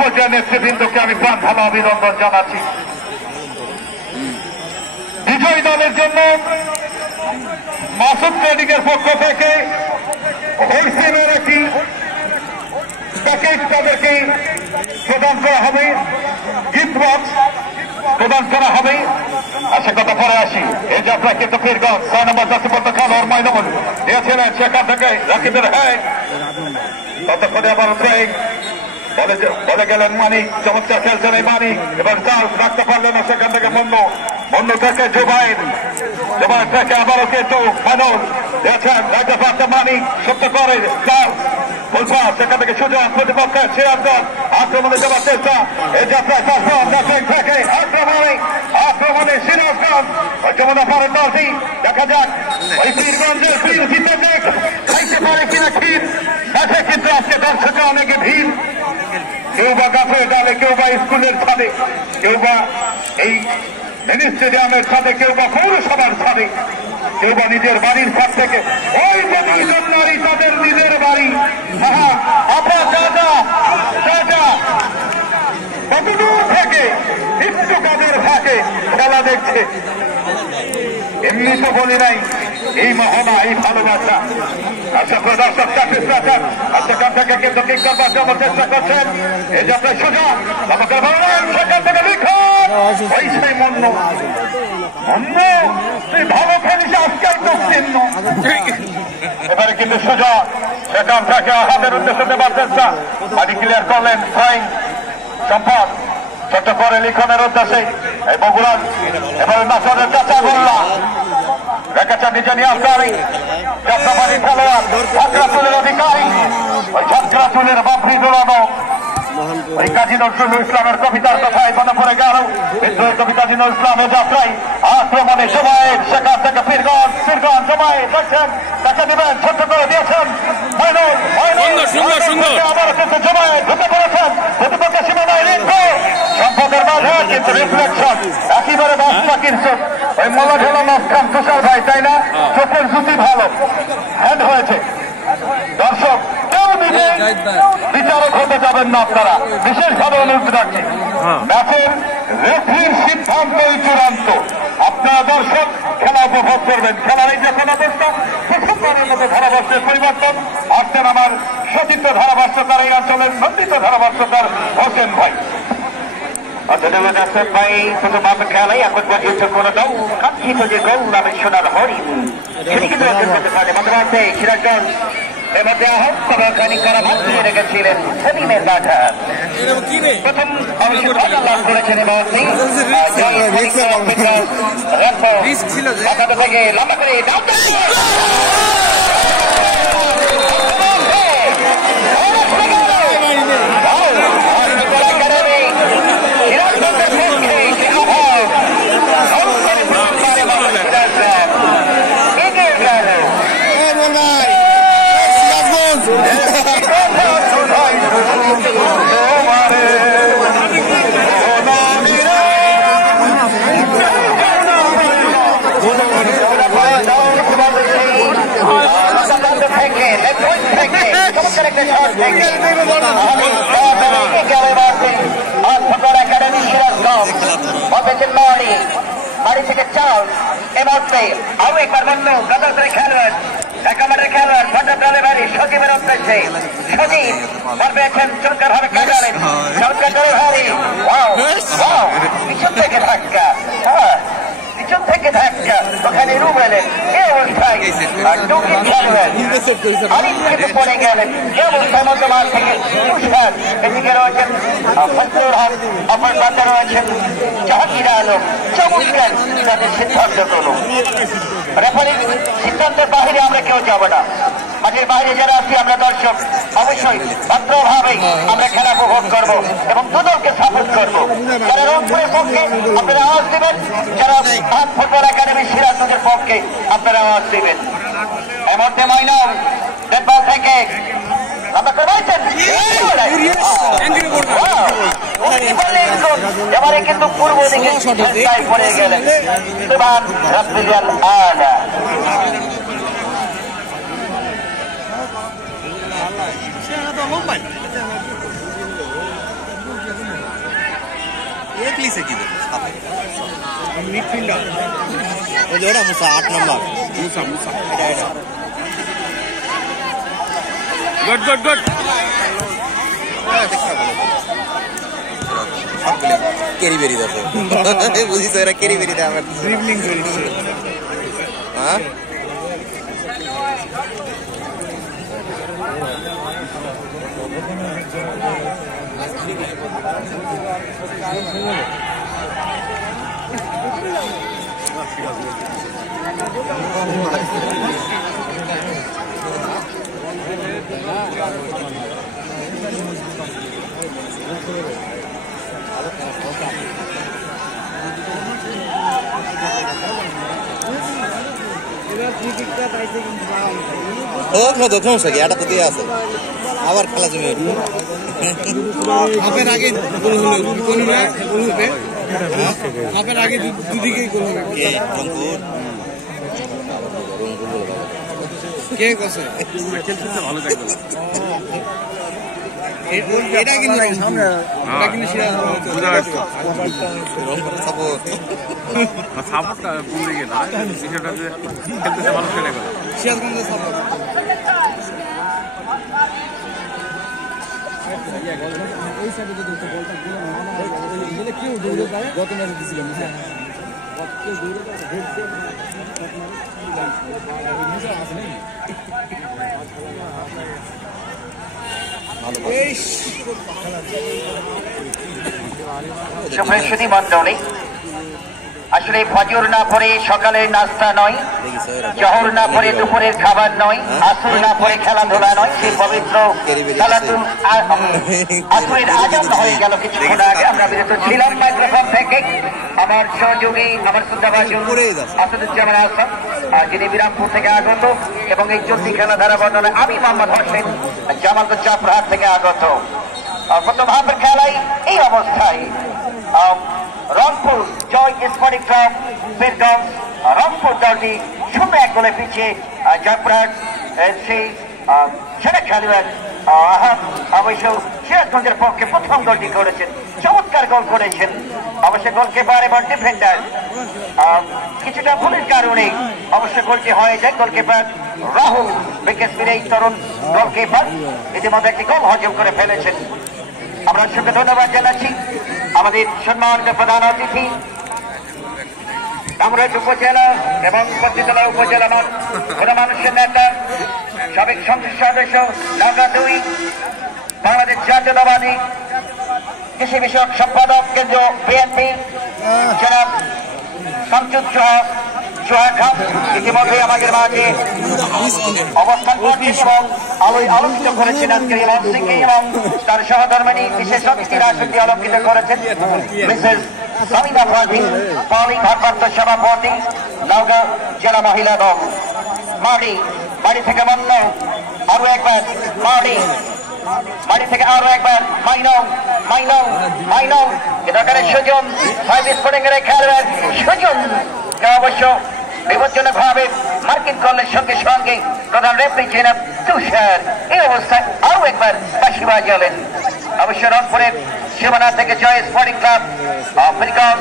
পর্যায়ের নেতৃবৃন্দকে আমি প্রাণ ঢালা অভিনন্দন জানাচ্ছি। বিজয়ী দলের জন্য মাসুদ ট্রেডিং এর পক্ষ থেকে হোলসেলের একটি প্যাকেজ তাদেরকে প্রদান করা হবে, গিফট বক্স প্রদান করা হবে। আশা কথা পরে আসি। এই যাত্রা কিন্তু পীরগঞ্জ 6 নম্বর জাতিপত্র খেলোয়াড় ময়দান দিয়েছিলেন সেখান থেকে রাকিবের হ্যাঁ ততক্ষণে আবার ব্রেক বলে গেলেন মানিক, চমৎকার খেলছেন এই মানিক, এবার চাল রাখতে পারলেন না সেখান থেকে মন্য থেকে জুবাইর থেকে আবারও কিন্তু মানুষ দিয়েছেন রাজ্যপালটা মানিক সত্য করে চাল বলবা সেখান থেকে সুযোগ প্রতিপক্ষের সিরাজগঞ্জ আক্রমণে যাওয়ার চেষ্টা। এই যাত্রায় থেকে আক্রমণে সিরাজগঞ্জ যমুনা পারের দলটি দেখা যাক ওই পীরগঞ্জের পীর জিতে খাইতে পারে কিনা ক্ষীর মাঠে, কিন্তু আজকে দর্শকে অনেকে ভিড়, কেউ বা গাছের ডালে, কেউ বা স্কুলের ছাদে, কেউ বা এই মিনি স্টেডিয়ামের ছাদে, কেউ বা পৌরসভার ছাদে, কেউ বা নিজের বাড়ির ছাদ থেকে। ওই যে দুজন নারী তাদের নিজের বাড়ি, আপা চাচা কতদূর থেকে একটু কাদের ফাঁকে খেলা দেখছে। এমনি তো বলি নাই এই মহনা, এই ভালোবাসা। আচ্ছা প্রদর্শক সেখান থেকে কিন্তু কিক করবার জন্য চেষ্টা করছেন। এই যাত্রা সোজা সেখান থেকে লিখন ওই সেই মন্য তুই ভালো খেলিস আজকাল তো চিহ্ন। এবারে কিন্তু সোজা সেখান থেকে হাতের উদ্দেশ্যে দেবার চেষ্টা, বাড়ি ক্লিয়ার করলেন ফ্রাইং সম্পদ ছোট্ট করে লিখনের উদ্দেশ্যে এই বগুড়ার। এবারে নাসরের চাচা গোল্লা রেখেছেন নিজে নিয়ে আসতে যাত্রাবাড়ি খেলোয়াড় ছাত্রাচুলের অধিকারী, ওই ছাত্রাচুলের বাপরি দোলানো ওই কাজী নজরুল ইসলামের কবিতার কথায় মনে পড়ে গেল। বিদ্রোহী কবি কাজী নজরুল ইসলামের যাত্রায় আক্রমণে সময় সেখান থেকে পীরগঞ্জ সময় দেখছেন দেখা দিবেন ছোট্ট করে দিয়েছেন আবার কিন্তু সময় ঢুকে পড়েছেন প্রতিপক্ষ সীমানায় সম্পদের মাঝে কিন্তু রিফ্লেকশন একেবারে বাস্তা কিন্তু ওই মোলা ঢেলা মাঝখান তুষার ভাই, তাই না? চোখের জুতি ভালো হ্যান্ড হয়েছে। দর্শক কেউ নিজে বিচারক হতে যাবেন না, আপনারা বিশেষভাবে অনুরোধ রাখছি। ম্যাচের রেফারির সিদ্ধান্তই চূড়ান্ত। আপনারা দর্শক খেলা উপভোগ করবেন। খেলার এই যে কোন অবস্থা প্রথমবারের মতো ধারাভাষ্যের পরিবর্তন আসছেন আমার সতীর্থ ধারাভাষ্যকার এই অঞ্চলের নন্দিত ধারাভাষ্যকার হোসেন ভাই। ধন্যবাদ আসেন ভাই। শুধুমাত্র খেলাই এখন পর্যন্ত কোন দল কাঙ্ক্ষিত যে গোল নামে সোনার হরিণ মাঝে সিরাজগঞ্জ এর মধ্যে আহ্বানি করা ভাগ দিয়ে রেখেছিলেন সেলিমের বাধা প্রথম লাভ করেছেন এবং থেকে লম্বা করে বাড়ি থেকে চাল এমতে আরো একবার বলল গদাসের খেলোয়াড় একেবারে খেলোয়াড় ভট্টা দলের বাড়ি সজীবের উদ্দেশ্যে সজীব পেয়েছেন চমৎকার ভাবে কাটালেন চমৎকার দলের হারি পিছন থেকে ধাক্কা পিছন থেকে ধাক্কা ওখানে রুম এলেন এই অবস্থায় টুকির খেলোয়াড় আরিফ কিন্তু পড়ে গেলেন এই অবস্থায় মধ্যমাঠ থেকে তুষার এদিকে রয়েছেন ফজলুর হক অপর পাশে রয়েছেন জাহাঙ্গীর আলম চমৎকার তাদের সিদ্ধান্ত করুন। রেফারির সিদ্ধান্তের বাহিরে আমরা কেউ যাব না। মাঠের বাইরে যারা আছি আমরা দর্শক অবশ্যই ভদ্রভাবে আমরা খেলা উপভোগ করবো এবং দুদলকে সাপোর্ট করবো। যারা রংপুরের পক্ষে আপনারা আওয়াজ দেবেন, যারা ফুটবল একাডেমি সিরাজগঞ্জের পক্ষে আপনারা আওয়াজ দেবেন। এর মধ্যে ময়নাল দেখবল থেকে এবারে কিন্তু পূর্ব দিকে পড়ে গেলেন নিচে কি মিডফিল্ডার ওই যে ওটা মুসা 8 নম্বর মুসা এটা গুড গুড গুড কেরি বেরি দাও বুঝিস এরা কেরি বেরি দাও আমার ড্রিবলিং করেছে হ্যাঁ দক্ষিণ সাকি এটা তো দিয়ে আছে আবার খেলা জমি হাফের আগে গোল হলো কোন গোল হবে হাফের আগে দুদিকেই গোল হবে কে কসে খেলতে ভালো লাগলো এটা কিন্তু সামনে এটা কিন্তু সিরাজ সাপোর্ট সাপোর্টটা কোন দিকে না বিষয়টা যে খেলতে ভালো খেলে গেল সিরাজগঞ্জ সাপোর্ট ওই সাইডে যদি বলটা গেলে কেউ দৌড়ে পারে গত ম্যাচে দিছিলাম কেউ দৌড়ে পারে হেড আছে নাকি সুপ্রসুধী মন্ডলী আসলে ফজর না পরে সকালের নাস্তা নয়, জহর না পরে দুপুরের খাবার নয়, আসর না পরে খেলাধুলা নয়, সেই পবিত্র আসরের আজান হয়ে গেল কিছুক্ষণ আগে। আমরা বিরত ছিলাম মাইক্রোফোন থেকে। আমার সহযোগী আমার শ্রদ্ধাভাজন আসাদুজ্জামান আসাদ যিনি বিরামপুর থেকে আগত এবং এই চলতি খেলা ধারা বর্ণনায় আমি মোহাম্মদ হোসেন জামালগঞ্জ চাপড়াহাট থেকে আগত। প্রথম হাফের খেলায় এই অবস্থায় রংপুর জয় স্পোর্টিং ক্লাব বীরগঞ্জ রংপুর দলটি 0-1 গোলে পিছিয়ে জয়পুরহাট সেই সেরা খেলোয়াড় অবশ্য সিরাজগঞ্জের পক্ষে প্রথম গোলটি করেছেন, চমৎকার গোল করেছেন। অবশ্য গোলকিপার এবং ডিফেন্ডার কিছুটা ভুলের কারণে অবশ্য গোলটি হয়ে যায়। গোলকিপার রাহুল বিকেএসপির এই তরুণ গোলকিপার ইতিমধ্যে একটি গোল হজম করে ফেলেছেন। আমরা অসংখ্য ধন্যবাদ জানাচ্ছি আমাদের সম্মানিত প্রধান অতিথি কামরাজ উপজেলা এবং পতিতলা উপজেলা গণমানুষের নেতা সাবেক সংসদ সদস্য নওগাঁ 2 বাংলাদেশ জাতীয়তাবাদী কৃষি বিষয়ক সম্পাদক কেন্দ্র বিএনপি জনাব শামসুদ সোহাগ খান ইতিমধ্যে আমাদের মাঝে অবস্থান করছেন এবং আলোকিত করেছেন আজকের এই মঞ্চকে এবং তার সহধর্মিণী বিশেষ অতিথির আসনটি আলোকিত করেছেন মিসেস সামিনা পারভিন পলি ভারপ্রাপ্ত সভাপতি নওগাঁ জেলা মহিলা দল। বাড়ি থেকে মান্য আরো একবার বাড়ি থেকে আরো একবার মাইনও এখানে সুজন ফাইভ স্পোর্টিং এর খেলোয়াড় সুজন অবশ্য বিপজ্জনক ভাবে মার্কিং করলের সঙ্গে সঙ্গে প্রধান রেফারি ছিলেন তুষার। এই অবস্থায় আরো একবার বাঁশি বাজালেন। অবশ্য রংপুরের সীমানা থেকে জয় স্পোর্টিং ক্লাব বীরগঞ্জ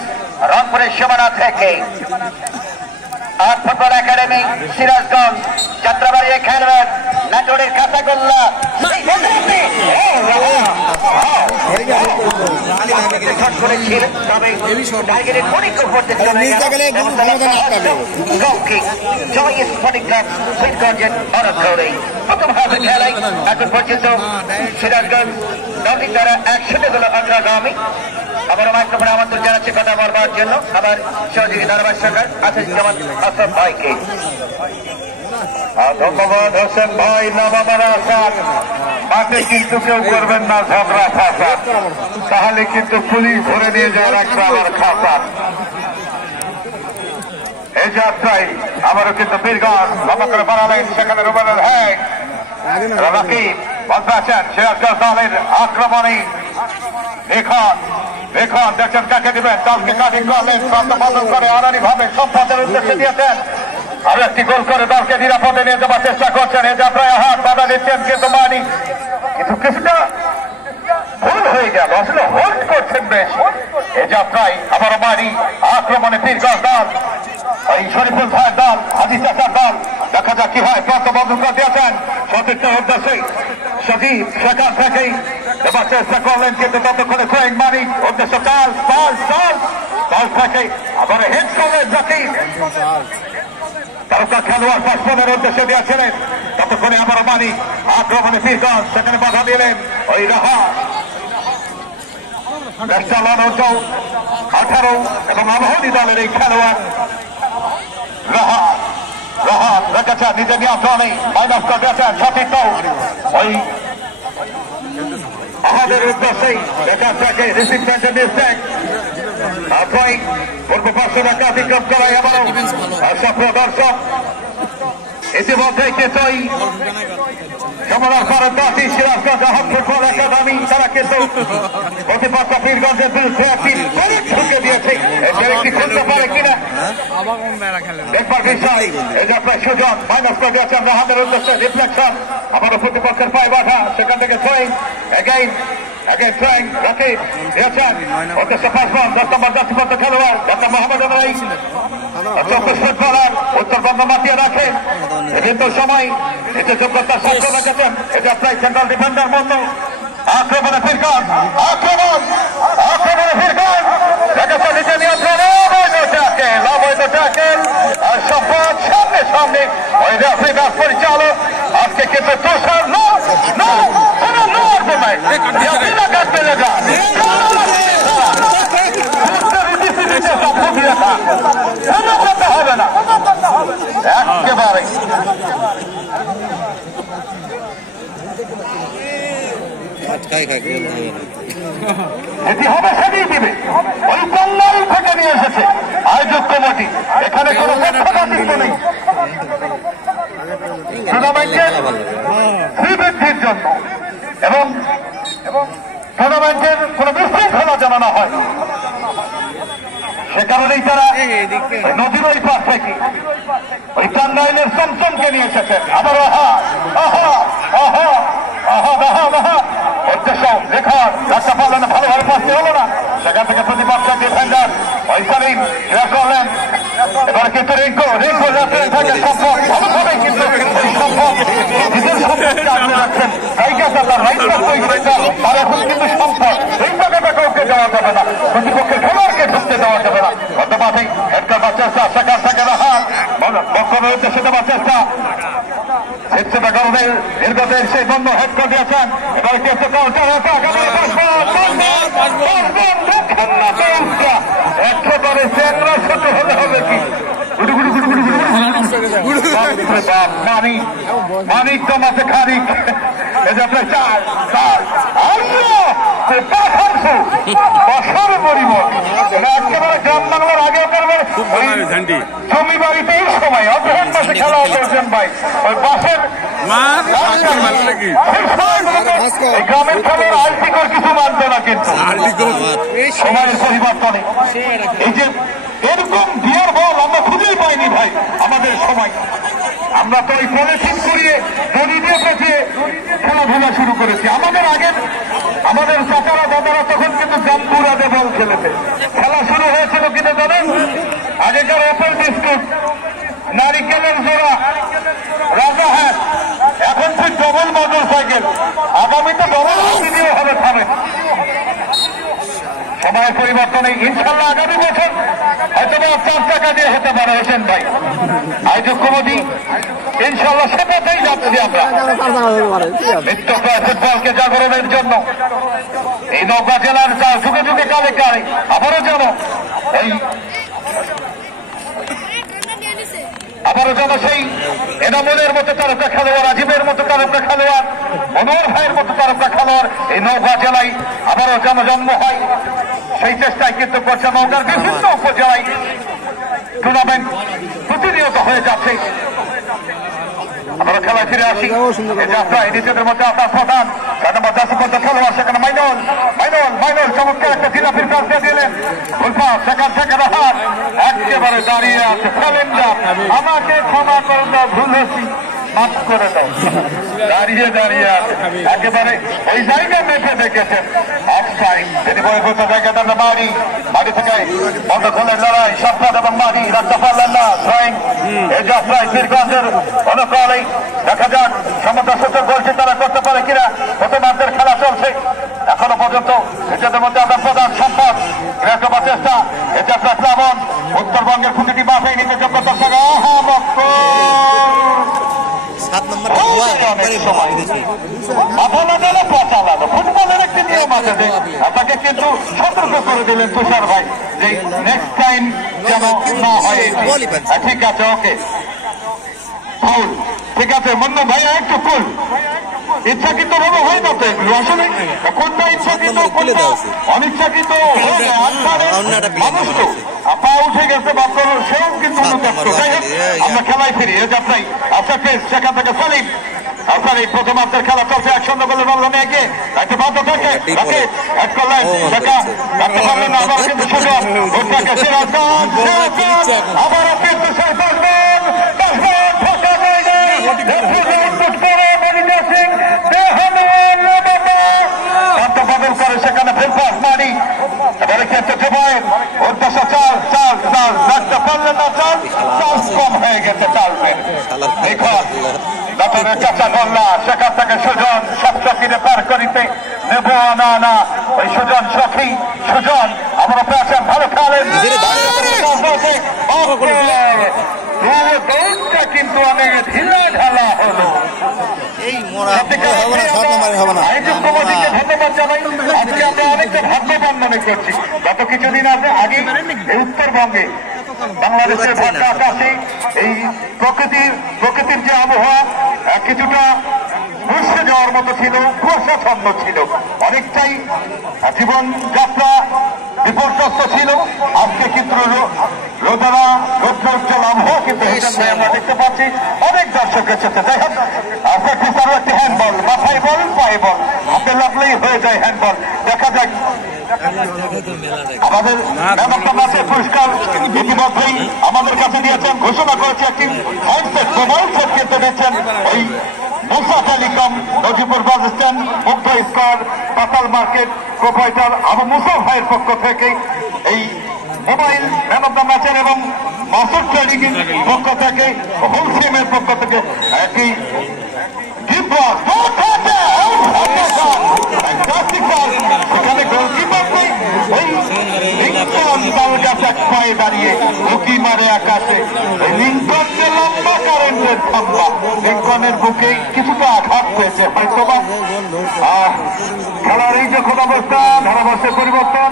রংপুরের সীমানা থেকে আর ফুটবল একাডেমি সিরাজগঞ্জ যাত্রাবাড়ির খেলোয়াড় নাটোরের কাঁচাগোল্লা করেছিলেন, তবে টাইগারের পরীক্ষা করতে জয় স্পোর্টিং ক্লাব বীরগঞ্জের অনগ্রহণে প্রথম হাফে খেলায় এখন পর্যন্ত সিরাজগঞ্জ দলটি দ্বারা 1-0 গোলে অগ্রগামী। আবার মাইক্রোফোনে আমন্ত্রণ জানাচ্ছি কথা বলবার জন্য আমার সহযোগী ধারাবাহিক সরকার আসাদুজ্জামান আসাদ ভাইকে। ধন্যবাদ হোসেন ভাই। নামাবার আসাদ মাঠে কিন্তু কেউ করবেন না ঝগড়া ফাঁসা, তাহলে কিন্তু পুলিশ ধরে নিয়ে যায় রাখবে আমার খাতা। এই যাত্রায় আবারও কিন্তু বীরগঞ্জ লম্বা করে বাড়ালেন, সেখানে রুবেল হ্যাক রাকিব বদমাশের সিরাজগঞ্জ দলের আক্রমণে এখন দেখছেন কাকে দিবেন, দলকে কাটিং করলেন বন্ধ করে আনানি ভাবে সম্পদের উদ্দেশ্যে দিয়েছেন। আরো একটি গোল করে দলকে নিরাপদে নিয়ে যাওয়ার চেষ্টা করছেন। এ যাত্রায় হাত বাধা দিচ্ছেন কিন্তু কিন্তু কিছুটা ভুল হয়ে গেল, আসলে হোল্ড করছেন বেশ। এ যাত্রায় আবার বাড়ি আক্রমণে পীরগঞ্জ দল, ওই শরীফুল ভাইয়ের দল, হাজি চাচার দল। দেখা যাক কি হয়। প্রথমবন্ধুকা দিয়েছেন সতীর্থ উদ্দেশ্যে সজীব সেখান থেকেই এবার চেষ্টা করলেন, কিন্তু ততক্ষণে সোহেগ মানিক উদ্দেশ্য চাল চাল চাল চাল থেকে আবার হেড করলেন জাকির। তারকা খেলোয়াড় পাঁচজনের উদ্দেশ্যে দিয়েছিলেন, ততক্ষণে আবার মানিক আক্রমণে পীরগঞ্জ, সেখানে বাধা দিলেন ওই রাহা 18 এবং আবাহনী দলের এই খেলোয়াড় রাহা রেখেছে নিজের নিয়ন্ত্রণে, মাইনাস করে দিয়েছেন সতীর্থ ওই আমাদের উদ্দেশ্যেই এখান থেকে রিসিভ সেন্টার নিচ্ছেন পূর্ব পার্শ্বের একটা অতিক্রম করায় আবারও সফল দর্শক ইতিমধ্যেই কিছুই সমরার ভারতবাসী সিরাজগঞ্জ আহত ফুটবল একাডেমি তারা কিন্তু প্রতিপক্ষ পীরগঞ্জের বিরুদ্ধে একটি ঢুকে দিয়েছে। একটি খুলতে পারে কিনা দেখবার বিষয়। এই যে আপনার সুজন মাইনাস করে দিয়েছেন রাহাদের উদ্দেশ্যে, রিফ্লেকশন আবারও প্রতিপক্ষের পায়ে বাধা, সেখান থেকে থ্রোয়িং এগেইন থ্রোয়িং রাকিব দিয়েছেন উদ্দেশ্যে 10 নম্বর জাতিগত খেলোয়াড় ডক্টর মোহাম্মদ আলী 24 ফুটবলার উত্তরবঙ্গ মাতিয়ে রাখেন কিন্তু সময় এতে যোগ্যতার সাক্ষ্য রেখেছেন। এই যে আপনার সেন্ট্রাল ডিফেন্ডার মন্য আক্রমণে ফিরকান আক্রমণে ফিরকান রেখেছে নিচে নিয়ন্ত্রণে অবৈধ ট্যাকেল আর সম্পদ সামনে ওই রেফারি ম্যাচ পরিচালক আজকে কিন্তু তুষার হবে না একেবারে এটি হবে সেটাই দিবে। ওই কল্যাণ থেকে নিয়ে এসেছে আয়োজক কমিটি, এখানে কোনো পক্ষপাতিত্ব নেই। টুর্নামেন্টের শ্রীবৃদ্ধির জন্য এবং টুর্নামেন্টের কোন বিশৃঙ্খলা যেন না হয়, সে কারণেই তারা নদীর ওই পাশ থেকে ওই টাঙ্গাইলের চমচমকে নিয়ে এসেছেন। আবার উদ্দেশ্য রেখার রাস্তা পারলেন, ভালোভাবে পাশে হলো না, সেখান থেকে প্রতিপক্ষের ডিফেন্ডার ওই সালিম ক্রিয়া করলেন। এবার কিন্তু রিঙ্কু থাকে সম্ভব ভালোভাবে কিন্তু সম্ভব নিজের সম্পদকে আগলে রাখছেন। তার এখন কিন্তু সম্পদ এই জায়গাটা কাউকে দেওয়া যাবে না, প্রতিপক্ষের খেলোয়াড়কে ঢুকতে দেওয়া যাবে না। বর্তমানে হেড করবার চেষ্টা, সেখান থেকে হাত বক্তব্যের উদ্দেশ্যে দেওয়ার চেষ্টা, দীর্ঘদের সেই বন্ধ হেড করে দিয়েছেন। এবার কিন্তু একেবারে চেংড়া ছোট হলে হবে কি মানিক জমাতে খানিক বছর পরিবর একেবারে গ্রাম বাংলার আগেও জমি বাড়িতে এই সময় অগ্রহণ মাসে খেলা হতেছেন ভাই ওই বাসের গ্রামের খেলার আর্থিকর কিছু মানতো না, কিন্তু সময়ের পরিবর্তনে এই যে এরকম বিয়ার বল আমরা খুঁজেই পাইনি ভাই আমাদের সময়। আমরা তো ওই পলিথিন করিয়ে দড়ি দিয়ে পেঁচিয়ে খেলাধুলা শুরু করেছি। আমাদের আগের আমাদের চাচারা দাদারা তখন কিন্তু জাম্পুরাতে বল খেলেছে। খেলা শুরু হয়েছিল কিনা জানেন? আগেকার অ্যাপেল বিস্কুট, নারিকেলের জোড়া, রাজাহাট, এখন ঠিক ডবল মোটর সাইকেল, আগামীতে ডবল হাতি দিয়ে হবে থামেন। সময়ের পরিবর্তনে ইনশাল্লাহ আগামী বছর হয়তো 4 টাকা দিয়ে হতে পারে হোসেন ভাই আয়োজক কমিটি, ইনশাল্লাহ সে পথেই যাচ্ছি আমরা। মৃত্যুপ্রায় ফুটবলকে জাগরণের জন্য এই নওগাঁ জেলার যুগে যুগে কালে কালে আবারও যেন সেই এনামুলের মতো তারকা খেলোয়াড়, আজিমের মতো তারকা খেলোয়াড়, মনোহর ভাইয়ের মতো তারকা খেলোয়াড় এই নওগাঁ জেলায় আবারও যেন জন্ম হয়, সেই চেষ্টায় কিন্তু করছে নওগাঁর বিভিন্ন উপজেলায় টুর্নামেন্ট প্রতিনিয়ত হয়ে যাচ্ছে। আমরা খেলায় ফিরে আসি। যাত্রায় নিজেদের মধ্যে আপনার প্রধান খেলোয়াড় সেখানে মাইনুল চমৎকার একটা জিলাপির কাজ দিয়ে দিলেন। সেখান থেকে হাত একেবারে দাঁড়িয়ে আছে ক্যালেন্ডার, আমাকে ক্ষমা করে দাও, ভুল হয়েছি, মাফ করে দাও, দাঁড়িয়ে আছে একেবারে ওই জায়গা মেপে দেখেছেন। টাইম যদি বহির্ভূত জায়গাটা বাড়ি থেকে বন্ধ খোলের লড়াই সম্পদ এবং মারি রাখতে পারলেন না ড্রয়িং এই যাত্রায় পীরগঞ্জের অনুকূলে দেখা যাক সমুদ্রসূচক গোলটি তারা করতে পারে কিনা প্রথমার্ধের খেলা চলছে এখনো পর্যন্ত নিজেদের মধ্যে আমরা প্রধান সম্পদ একটা চেষ্টা এই যাত্রা প্লাবন উত্তরবঙ্গের প্রতিটি বাসে নিতে যোগ্যতার সঙ্গে ফুটবলের একটি নিয়ম আছে যে তাকে কিন্তু সতর্ক করে দিলেন তুষার ভাই যে নেক্সট টাইম যেন না হয় ঠিক আছে ওকে ফাউল ঠিক আছে মন্নু ভাই একটু কুল ইচ্ছাকৃত ভাবে হয় না তো এগুলো আসলে কোনটা ইচ্ছাকৃত অনিচ্ছাকৃত মানুষ তো পা উঠে গেছে বা করো সেও কিন্তু অনুতপ্ত যাই হোক আমরা খেলায় ফিরি এ যাত্রাই আচ্ছা সেখান থেকে সালিম আপনার এই প্রথমার্ধের খেলা চলছে 1-0 গোলের ব্যবধানে এগিয়ে একটা বাধ্য থেকে এক করলেন রাখতে পারলেন না আবার কিন্তু সুযোগ ওটাকে সিরাজগঞ্জ আবারও কিন্তু সেই বসবেন ফাঁকা জায়গায় ইনপুট করে মনিন্দর সিং বদল করে সেখানে ফেরফাস মারি এবারে ক্ষেত্রে জুবায়ের উদ্দেশ্য চাল রাখতে পারলেন না চাল কম হয়ে গেছে চালবেন দেখুন চাচা গোল্লা সেখান থেকে সুজন সপ্তকিরে পার করিতে নেব না ওই সুজন সখী সুজন আমরা পেয়েছেন ভালো খেলেন কিন্তু অনেক ঢিলা ঢালা হলো ধন্যবাদ জানাই আজকে আমরা অনেকটা ভাগ্যবান মনে করছি গত কিছুদিন আগে উত্তরবঙ্গে বাংলাদেশের ভাষা আকাশে এই প্রকৃতির যে আবহাওয়া কিছুটা মুছে যাওয়ার মতো ছিল কুয়াশাচ্ছন্ন ছিল অনেকটাই জীবনযাত্রা বিপর্যস্ত ছিল আজকে কিন্তু রৌদ্রোজ্জ্বল আবহাওয়া কিন্তু আমরা দেখতে পাচ্ছি অনেক দর্শক এসেছে যাই হোক প্র্যাকটিসারও একটি হ্যান্ডবল মাথায় বল পায়ে বল হাতে লাগলেই হয়ে যায় হ্যান্ডবল দেখা যাক আমাদের ম্যাচের পুরস্কার ইতিমধ্যেই আমাদের কাছে দিয়েছেন ঘোষণা করেছে একটি হ্যান্ডসেট মোবাইল সেট কিনতে দিচ্ছেন এই মুসাফ টেলিকম নজিপুর বাস স্ট্যান্ড মুগ্ধ স্কোয়ার পাতাল মার্কেট প্রোপাইটার আবু মুসাফ ভাইয়ের পক্ষ থেকে এই মোবাইল ম্যান অব দ্য ম্যাচের এবং মাসুদ ট্রেডিং পক্ষ থেকে হোলসেমের পক্ষ থেকে একটি সেখানে গোলকিপার পায়ে দাঁড়িয়ে উকি মারে আকাশে লিঙ্কন যে লম্বা কারেন্টের খাম্বা লিঙ্কনের বুকে কিছুটা আঘাত পেয়েছে হয়তো বা খেলার এই যখন অবস্থা ধারাভাষ্যের পরিবর্তন